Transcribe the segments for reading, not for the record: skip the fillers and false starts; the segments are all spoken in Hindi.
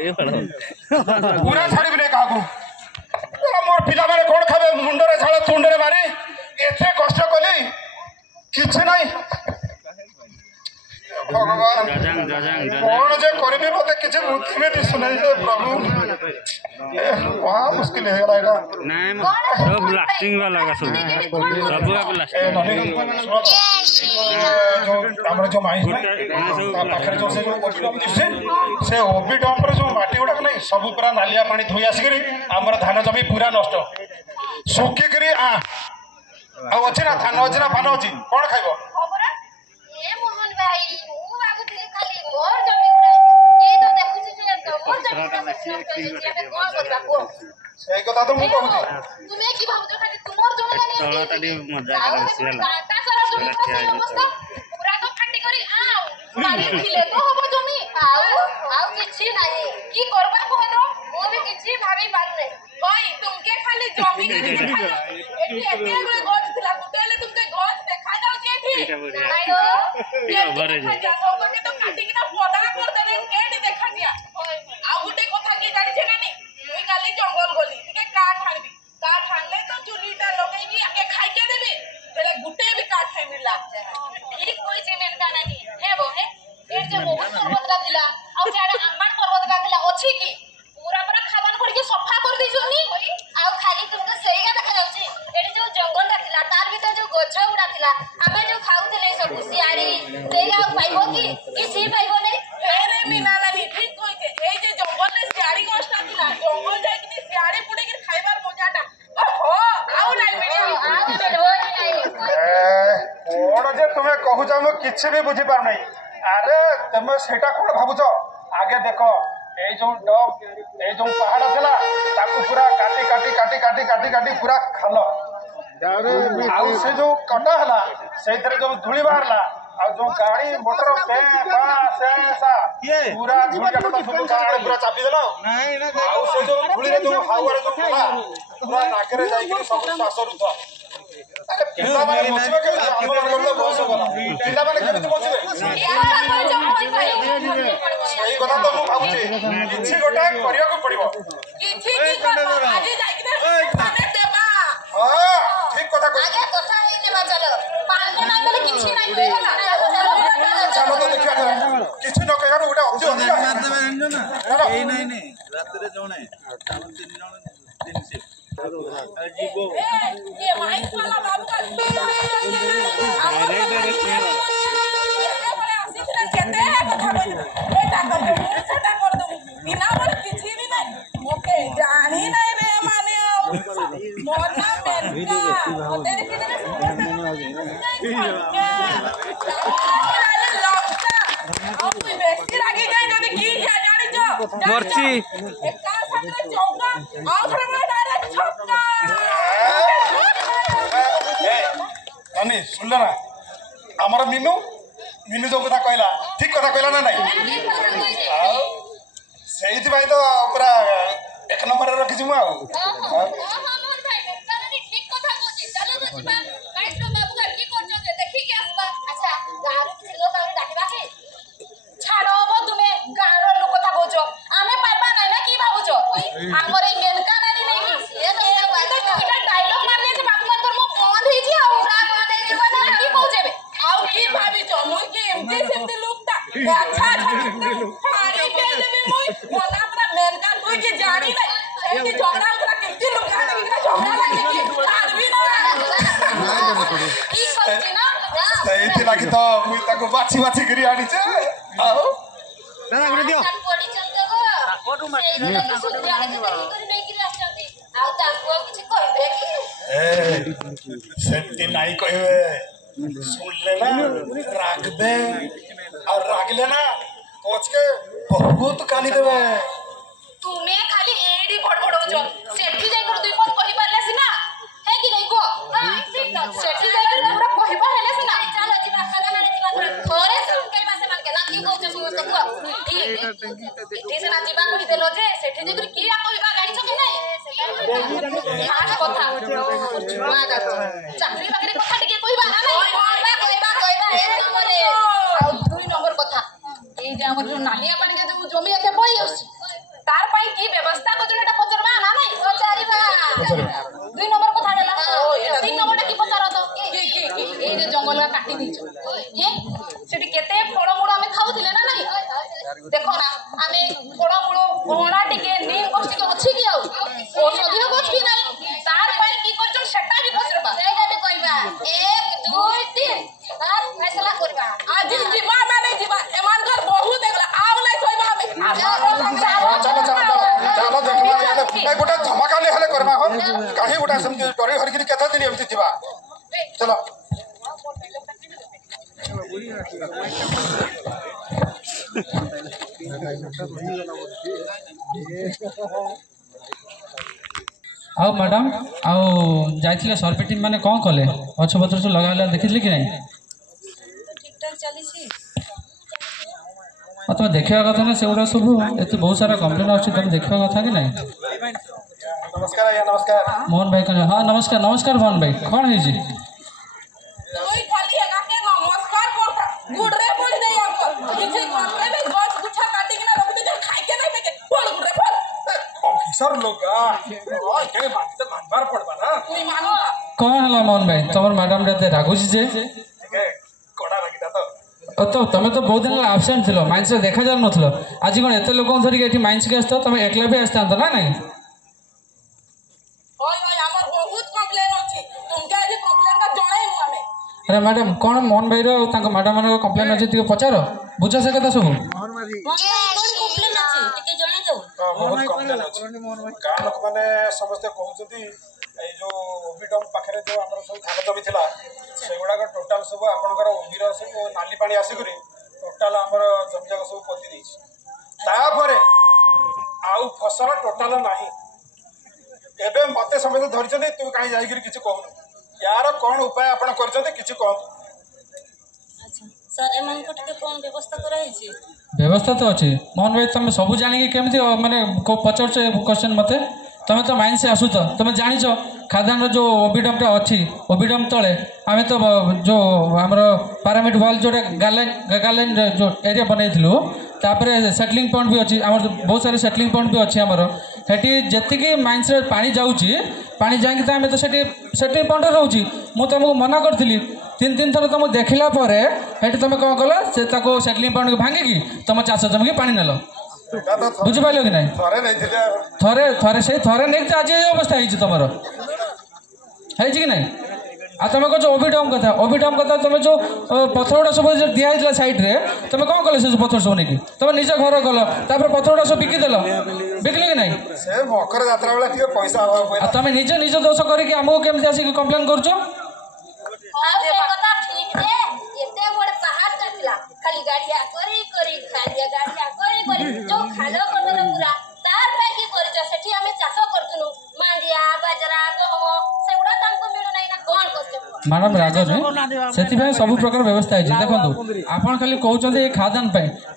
पूरा छाड़ी नहीं क्या मोर पिला माने कौन खावे मुंडरे झाड़ तुंडरे मारी एते कष्ट कली किछ नहीं भगवान कौन जे करबे मते किछ मुक्ति में दिसु नहीं जे प्रभु वहां मुश्किल है गला नहीं सब लास्टिंग वाला का सब का लास्टिंग जो हमर जो माई पाखरे जो से ओबीडम दिसे से ओबीडम पर जो माटी गुडा नहीं सब पूरा नालिया पानी धोई आसिकरी हमर धान जमी पूरा नष्ट सुखी करी आ अच्छी ना धान अच्छी ना पान अच्छी कौन खाइबो सही कथा तो मु कहूची तुमे की भाउज खाली तुमर जमी गानी तळटा दी मजा करसिला काटा सारा जमी अवस्था पूरा तो फाटी करी आउ मारी खिले तो होबो जमी आउ किछि नाही की करबा कहलो मो भी किछि भाबी पारु नै ओय तुमके खाली जमी गानी देखा एठी एते गुळे गछ थिला गुटेले तुमके गछ देखा जाउची एठी नाइनो ये भरे जे सबके तो काटी किना पदा कर देले केडी देखा दिया आ गुटे कथा की जानि छे नानी मुई काली जंगल गली के काठ आनले तो चुलीटा लगेगी आके खाइ के देबे तेले गुटे भी काठ है मिला ठीक कोई जे मेन कानानी हे बो हे ए जे मोहन पर्वत का दिला आ जाडा अम्मान पर्वत का दिला अछि की पूरा पूरा खाबान कर के सफा कर दै जोनी आ खाली तुमके सही का देखा जाउची एडी जो जंगल रा दिला तार भीतर जो गछ उडा दिला हमें जो खाउतले सब सियारी सेगा पाइबो की सी पाइबो नै रे मीना नानी ठीक कोई जे ए जे जंगल ने सियारी गछटा दिला जंगल जाय कि सियारी पुडे के खाइबार मजाटा ओहो आउ नाइ मिलियो आ मिलबो नै कौन जे तुम्हें कहू जा मु किछि भी बुझी पार नहीं अरे तुम सेटा कोन भाबुछ आगे देखो ए जो डग ए जो पहाड़ थला ताकू पूरा काटी काटी काटी काटी काटी काटी पूरा खालो आउ से जो कटा हला से इधर जो धूली बाहरला आ जो गाड़ी मोटर पे से सा पूरा धूली का कटा सब गाड़ी पूरा चापी देलो नहीं ना आउ से जो धूली रे जो हावा रे जो खला पूरा नाकरे जाई कि सब श्वास रुतो अरे पिला माने बसिबे के आंदोलन करले बस होला पिला माने केमिति बसिबे सही कथा तो मु भाबुची किछि गोटा करिया को पड़िबो किछि की करबो आजी जाई कि माने देबा हां ठीक कथा को आगे कथा हेइ नेबा चलो पांडे नाइ बोले किछि नाइ होय हला चलो तो देखिया किछि न कहगार उडा अति अधिक मार देबे रंजो ना एई नहीं रात रे जणे हम तीन जण तीन से जीवो ये माइक वाला बाबू का जानी नहीं रे माने मोरना मर्ची नानी सुनले ना हमारा मीनू मीनू जो कथा कहला ठीक कथा कहला ना नहीं सही भाई तो पूरा एक नंबर रखी मु सही लगी तो मुई ताको बाछी बाछी करी आनी छे आओ दादा गुडे दियो सेमती नहीं कहवे सुन लेना राग दे और राग लेना पहुंच के बहुत कानी देवे तुमे खाली एडी बड़बड़ हो सेठी जाई कर दुई पद कहि पारले सिना है कि नहीं को सेठी जाई कर पूरा कहिबा हेले सिना चलो जीवा खाना माने जीवा थोड़े सुन के मासे मान के ना की कहू समस्त को ठीक से ना जीवा कहि देलो जे सेठी जाई कर की आ कहिबा गाड़ी छ कि नहीं खास कथा छुआ गा चाकरी बाकरी कथा टिके कहिबा ना नहीं कहिबा एक नंबर आ दुई नंबर कथा ए जे हमर जो नालिया पानी के जो जमी आके पई आसी ए गोटा धमाकाले हेले करमा हो काहे गोटा समझ डरे हरगिरी केथा दिन एमती थिबा चलो आओ मैडम आओ जाइथिले सर्वे टीम माने कोन कले गछ पत्र सब लगाला देखिले कि नहीं ठीक ठाक चली छी तुम देखा कथा ना सेगुड़ा सब एत बहुत सारा कंप्लेन आछी तुम देखा कथा कि नहीं नमस्कार आया नमस्कार मोहन भाई कह हाँ नमस्कार नमस्कार मोहन भाई कौन है जी ओई खाली हेगा के नमस्कार करता गुड रे बोल दे अंकल किछि करले में गछ गुछा काटी के ना रख दे खाइ के नहीं बेके बोल गुड रे बोल ऑफिसर लोग और के बात मानबार पड़बा ना तुई मानो कौन हला मोहन भाई तुम मैडम रे रागुची जे ठीक है कोडा लगिता तो तुम तो बहुत दिन आबसेंट थी माइंस देखा जाऊ नथिलो आज कौन एत लोक धरिक माइंस के आसता तुम एकला भी आसता ना नहीं ओई ओई हमर बहुत कंप्लेन अछि तुमके आज कंप्लेन का जणाई मु हमें अरे मैडम कौन मोहन भाई रो मैडम मान कंप्लेन अच्छी ती पचार बुझ से कथा सब कंप्लेन अछि टिके जणाई दो बहुत कंप्लेन अछि गां लोक माने समस्त कहउछथि ए जो ओबिडम पाखरे जो हमर सब धान जमी थिला सेगुडा को टोटल सब आपनकर ओबिर सब नाली पानी आसी करी टोटल हमर जमी जगह सब पति दैछि तापरे आउ फसल टोटल नाही एबे मते समय धरिछथि तू काई जाई करी किछि कहनु यार कोन उपाय आपन करछथि किछि कहनु अच्छा सर एमन को टिके कोन व्यवस्था कराई छी व्यवस्था तो अच्छी मोहन भाई तुम सब जानिकी केमती माने पचार क्वेश्चन मते तुम तो माइंड से आसुच तुम जानिच खादान जो ओबिडम अच्छी ओबिडम तले आम तो जो आमर पारामिट वाल जोटा गालेन जो एरिया बनईलु तापर सेटलिंग पॉइंट भी अच्छी आम बहुत सारे सेटलिंग पॉइंट भी अच्छी आमर हेटी जी माइंस पानी जाऊँगी पानी जाकि तो आम तो सेटलिंग पॉइंट रोचे मुझे तुमको मना करी तीन थर तुम देखला तुम कौन कल से सेटलिंग पॉइंट को भांगिकी तुम चाष जमी पानी नेल बुझिपार कि ना थरे थरे से थरे नहीं तो आज अवस्था है तुम है कि ना आ तुम कह ओबिडम कथा तुम जो पथर गुड़ा सब दिखाई साइड रे तुम कौन कल से पथर सब नहीं तुम निज घर गल पथर गुड़ा सब बिकिदेल बिकल कि ना से मकर यात्रा वाला टिके पैसा अभाव होइला तुम निज निज दोष करके आमको केमती आसिक कंप्लेन करछ खाली गाड़िया करी खालिया गाड़िया करी जो खालो करदल पूरा तार भाई की करछ सेठी हमें चाष करथुनु मांडिया बाजरा गहम सेगुडा हमको मिलु नै ना कोन करछ मैडम राग से सब प्रकार व्यवस्था है देखो आपन खाली कहते खादान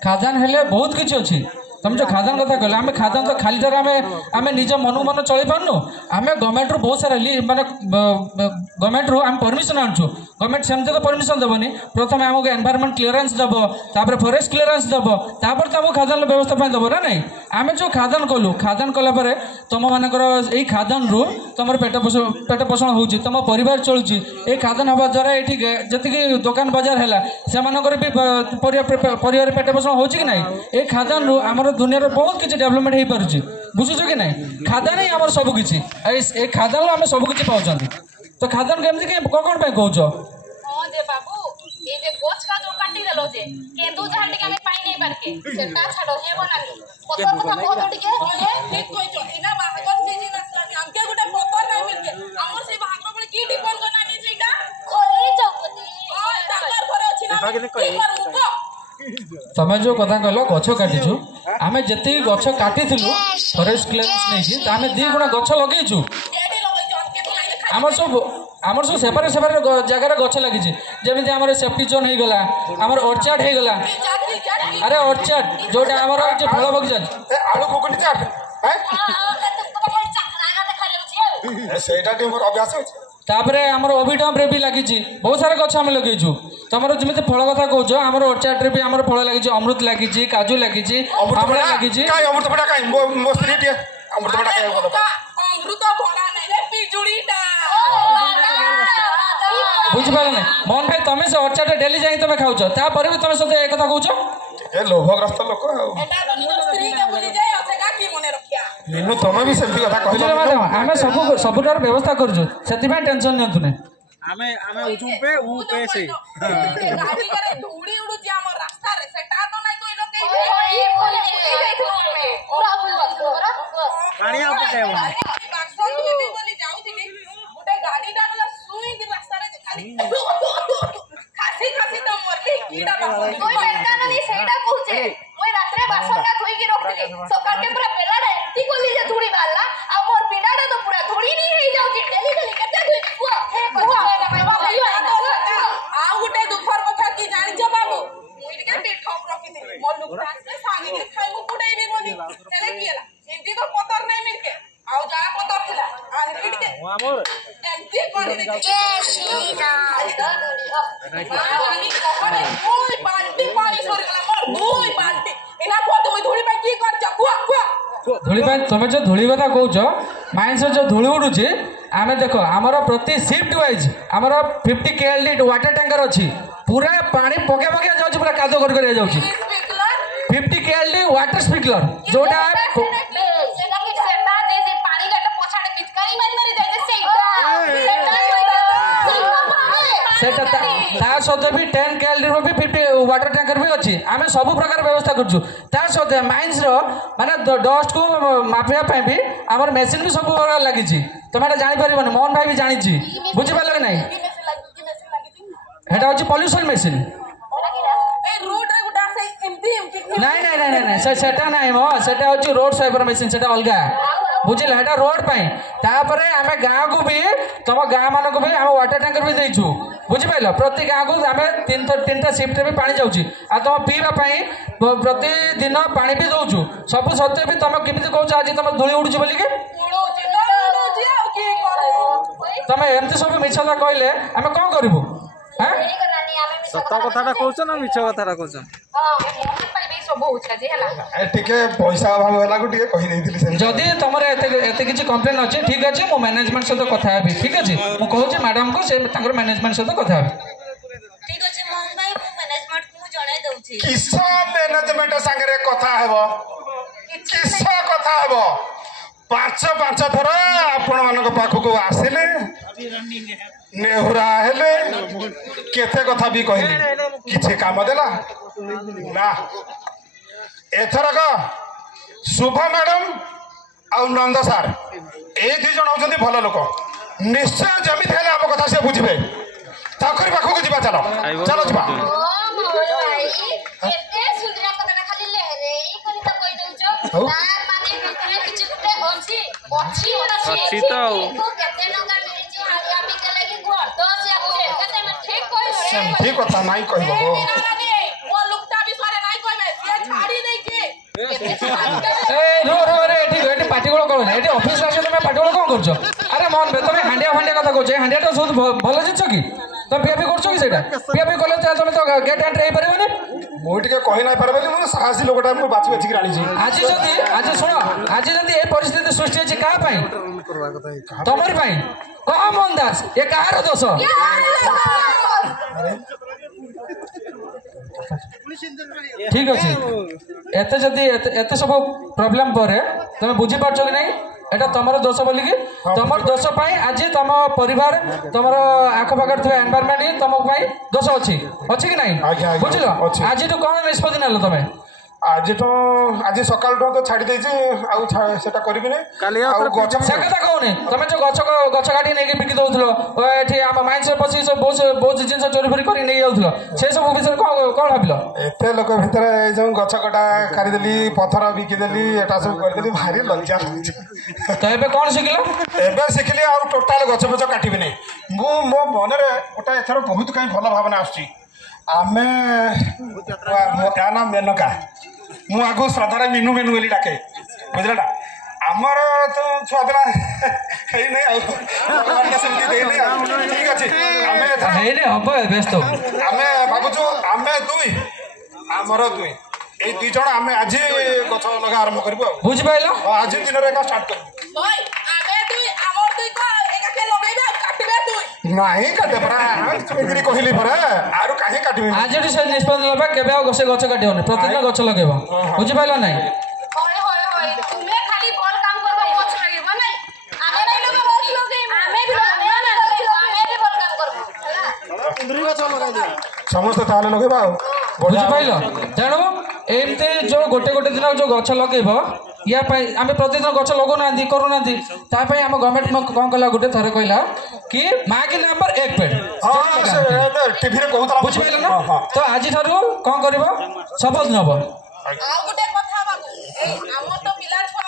खादान हेले बहुत किसी अच्छी तुम जो खादान कथा कहल आम खादान तो खाली तरह आम निज मन मन चली पार्नु आम गवर्नमेंट रू बहुत सारा माने गवर्नमेंट रू आम परमिशन आणुछु गवर्नमेंट सेमती तो परमिशन देवनी प्रथम आमको एनवायरमेंट क्लीयरेंस देव तापर फॉरेस्ट क्लीयरेंस देव तापर तो आमको खादान व्यवस्था देव ना नहीं आम जो खादान कलु खादान कलापर तुम मानकर यही खादान रू तुम पेट पोषण हो तुम परिवार चलुची ये खादान हवा द्वारा ये जी दुकान बाजार है से परिवार पेट पोषण हो कि ना ये खादान रू आम दुनिया बहुत किसी डेवलपमेंट हो पार्टी बुझुच कि ना खादान ही आम सब किसी ए खादान आम सब किसी पाँच तो खादान केमती कौन कौच हां दे बाबू ए जे गोछ का जो काटी देलो जे केंदू जहां टिके हमें पाई नहीं बारके सेटा छाडो हे बनानी पत्थर को कहो टिके होले ठीक कोइ छ इना बागत सीजी नसलानी हमके गुटे पत्थर नहीं मिलके हमर से भागरो बळे की डिपेंड करना नहीं छैटा खोली चौपती हां ताकर घरे अछि ना की कर मुको तुम जो कथा कहल गछ काटिचु आम जी गछ काटी फॉरेस्ट क्लियरेंस नहीं आम 2 गुणा गछ लगेचु आमर सब सेपारे सेपारे जगार गछ लगी जमी आम सेफ्टी जोन हो गला आमर ऑर्चार्ड हो गला अरे ऑर्चार्ड जोटा आमर फल बगीचा आलू कोकणी चाट सेटा मोर अभ्यास होछि तापर आमर ओबिडम रे भी लगी बहुत सारा गछ आम लगेचु तुम जमी फल कथा कौच आम ऑर्चार्ड रे भी आम फल लगी अमृत लगी काजू लगी आमला लगी अमृत बड़ा काई मो स्त्री टे अमृत बड़ा काई अमृत भरा नहीं रे पिजुड़ीटा बुझिपार ना मोहन भाई तुम से ऑर्चार्ड डेली जाई तुम खाऊच तापर भी तुम सते एक कथा कहूच ए लोभग्रस्त लोक एटा तो निज स्त्री के बुझी जाय असेगा की मने रखिया मीनू तुम भी सेमती कथा कहलो मैडम आम सबुठार व्यवस्था करूँ से टेंशन नियंतु नहीं आमे उठू पे ऊ पे से गाड़ी करे धूड़ी उडुची हमर रास्ता रे सेटा तो नाही कोइलो के ई कोली जाइथलो हमें पूरा भूल बकरा पानी आप धूली तुम जो धूली कथा कौच माइंस जो धूली उड़ूची आम देख आमर प्रति शिफ्ट वाइज आमर 50 KLD वाटर टैंकर अच्छी पूरा पानी पके पके जाऊँ पूरा कादो कर जाऊँ 50 KLD वाटर स्प्रिंकलर जोटा सहित भी 10 KLD भी 50 वाटर टैंकर भी अच्छी आम सब प्रकार व्यवस्था कर माइंस माने डस्ट को मापिया भी आम मेसीन भी सब प्रकार लगी तुम जापर मोहन भाई भी जानी बुझीपार कि नहीं हूँ पल्यूशन मेसीन नहीं नहीं नहीं नहीं सेटा नहीं मो सेटा हूँ रोड साइबर मेसीन सेटा अलग बुझिले हेटा रोड पाई तापरे आमे गाँव को भी तुम गाँव मान को भी आम वाटर टैंकर भी देइछु बुझिपाइल प्रति गाँव को आम 3टा शिफ्ट भी पानी जाऊँगी आ तुम पीवा प्रतिदिन पानी भी दौचु सब सत्वे भी तुम केमी कौच आज तुम धूली उड़ुच बोल तुम एमती सब मिछ कहले आम कौन करूँ सत कथा कौच ना मिछ कथा कौच पैसा अभाव जदि तुम एत किसी कम्प्लेन अच्छे ठीक अच्छे मो मैनेजमेंट सहित कथा हेबी ठीक अच्छे मुझे कहूँ मैडम को से मैनेजमेंट सहित कथा मैनेजमेंट सांगे कथा हेबो किसा कथा हेबो 5 थर आपण मान पाखक आसिले नेहुरा हेले केते कथा भी कहली किछि काम देला ना एथरक शुभ मैडम आउ नंद सार ए 2 जन होचंदी भल लोक निश्चय जमित हेले हम कथा से बुझबे ताकरी पाखक जिबा चलो चलो जिबा केते सुंदर कथा खाली लेहरे खाली त कहि दउचो तार माने किते किछि गुटे अछि तो केते नंगा मिलिछि हालिया बिके लागि घर तो से आबे केते में ठीक कहि रे ठीक कथा नाही कहबो वो लुकटा भी सारे नाही कहबे ये छाड़ी दै के ए रो रे एठी पार्टीगोळ करू एठी ऑफिस आसे तुम पार्टीगोळ कोन करछो अरे मन बे तुम हांडिया कथा कहछ हांडिया तो सब भल जिंस की तुम पीएपी करछो कि सेटा पीएपी कले तुम तो गेट एंट्री हे परबे मु टिके कहि नाही परबे मु साहसी लोकटा मु बाची बाची राणी छी आज सुनो आज जदी ए परिस्थिति सृष्टि अछि का पई तमर पई कह मोहन दास ये कहार दोष ठीक अच्छे एते जदि एते सब प्रॉब्लम पर तुम बुझी पारछ कि नहीं एटा तमर दोष बोलिकी तमर दोष पाई आज तुम परिवार तमर आखपाखर थे एनवायरनमेंट तुम दोष अच्छी अच्छी कि नहीं बुझल आज कौन निष्पत्ति नेल तुम आज तो आज सकाल तो छाड़ी देछि आउ सेटा करबी नै काली गछ से कथा कहूनी तुम जो गछ काटी नहीं बिकी दउथलो एठी हम माइंस पसी सब बहुत जिंस चोरी फोरी करी नहीं जाउथलो से सब विषय कोन भाबिलो एते लोक भीतर ए जो गछ कटा काटी देली पत्थर बिकी देली एटा सब कर देली भारी लज्जा तो एबे कोन सिखिलो एबे सिखली आ टोटल गछ पछ काटिबी नै मो मन रे ओटा एथर बहुत कहीं भल भावना आछी आमे या नाम मेनका मु आगो श्रद्धारे मीनू मेनू बोली डाके बुझला आमर तो छुआ पिला हेई नै आ सेमती देई नै ठीक अछि आमे हेई नै हबो व्यस्त आमे भाबुछु आमे दुई आमर दुई ए 2 जण आमे आज गछ लगा आरंभ करबो बुझ पाइलो आज दिन रे का स्टार्ट करबो ओय आमे दुई आमर दुई को एकाके लगाइबे काटिबे दुई नाही काटे परा तुमगिरी कहली परा आरो काहे काटिबे आज से निष्पत्ति लेबा केबे आ गछ काटियोने प्रतिदिन गछ लगेबो बुझ पाइलो नै होय होय होय तुमे खाली बल काम करबा गछ लगेबो नै आमे नै लोग गछ लगेबो आमे भी बल काम करबो कुंदरी गछ लगा दे समस्त ताले लगेबा बुझ पाइलो जानो एमते जो गोटे दिन जो गछ लगेबो या आम प्रतिदिन गछ लगौना करूना आम गवर्नमेंट कौन कला गोटे थरे कहला कि माँ के नाम पर एक पेड़ टीवी रे कहूतला बुझिपारे ना तो आज ठारू कौन कर शपथ नब ଆଉ ଗୋଟେ କଥା ବାବୁ ଏଇ ଆମର ତ ପିଲା ଛୁଆ